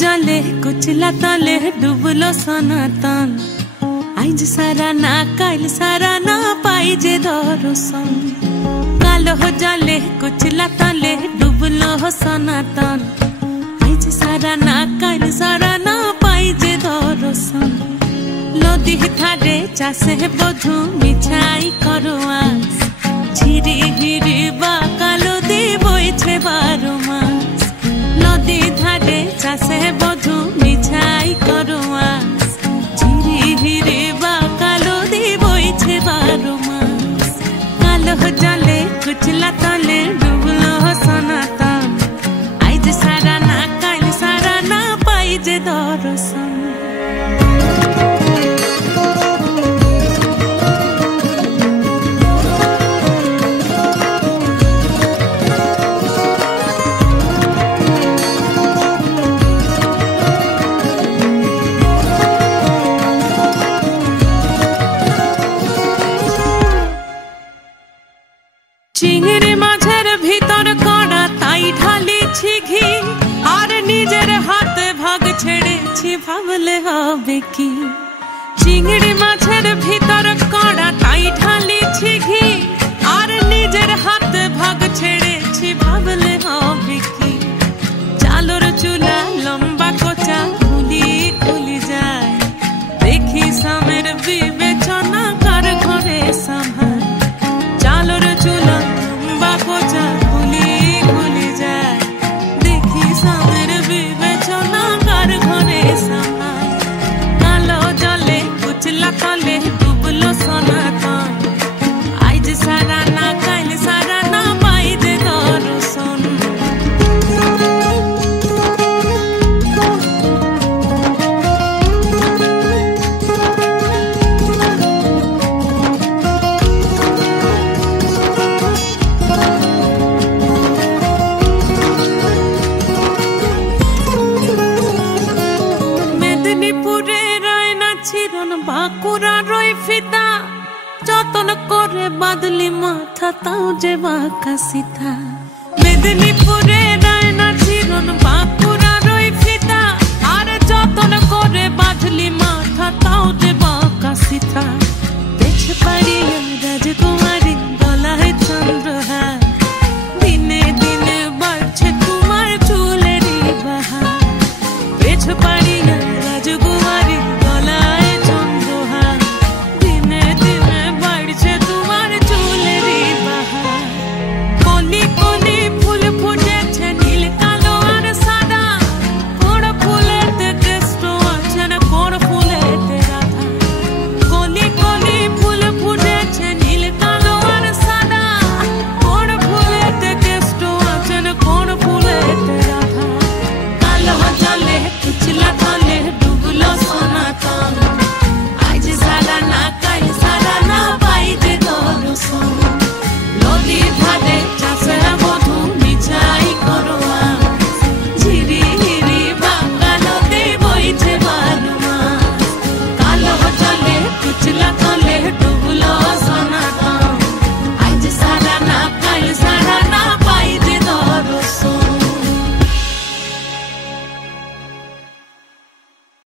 जले कुचला तले डुबलो सनातन आइज सारा ना काल सारा ना पाइजे दर्शन कालो जले कुचला तले डुबलो सनातन आइज सारा ना काल सारा ना पाइजे दर्शन लदी थारे चासे बधु मिछाई करवास झिरी हिरी बा कालो दी बइछे 12 मास लदी धारे चासे बधु मिछाई करवास झिरी हिरी बा कालो दी बइछे 12 मास कालो जले कुचला तले डुबलो सनातन आइज सारा ना काल सारा ना पाइजे दर्शन चिंगड़ी माझेर भीतर कड़ा ताई ढाली घी और निजेर हाथे भाग छेड़े भावले हबे की चिंगड़ी माझेर भीतर कड़ा ताई ढाली घी और निजेर हाथे भाग छेड़े भावले हबे की चालोर चूला लंबा कोचा खुली जाए देखी सामेर विवेचना कर घरे संभाल चालोर चूला कोचा खुली जाए देखी सामेर विवेचना कर घरे संभाल कालो जले कुचला तले डुबलो सनातन आइज सारा ना काल सारा ना पाइजे दर्शन बाकुरा रोई फिता जतन करे बादली माथा ताऊ जे बाका सीता मेदिनीपुरे रायना चिरन बाकुरा रोई फिता आरे जतन करे बादली माथा ताऊ जे बाका सीता देख पारी राजकुमारी गलाय चंद्रहार दिने दिने बढ़छे तुम्हार चुलेरी बहार देख पारी राजकुमारी गलाय कुचला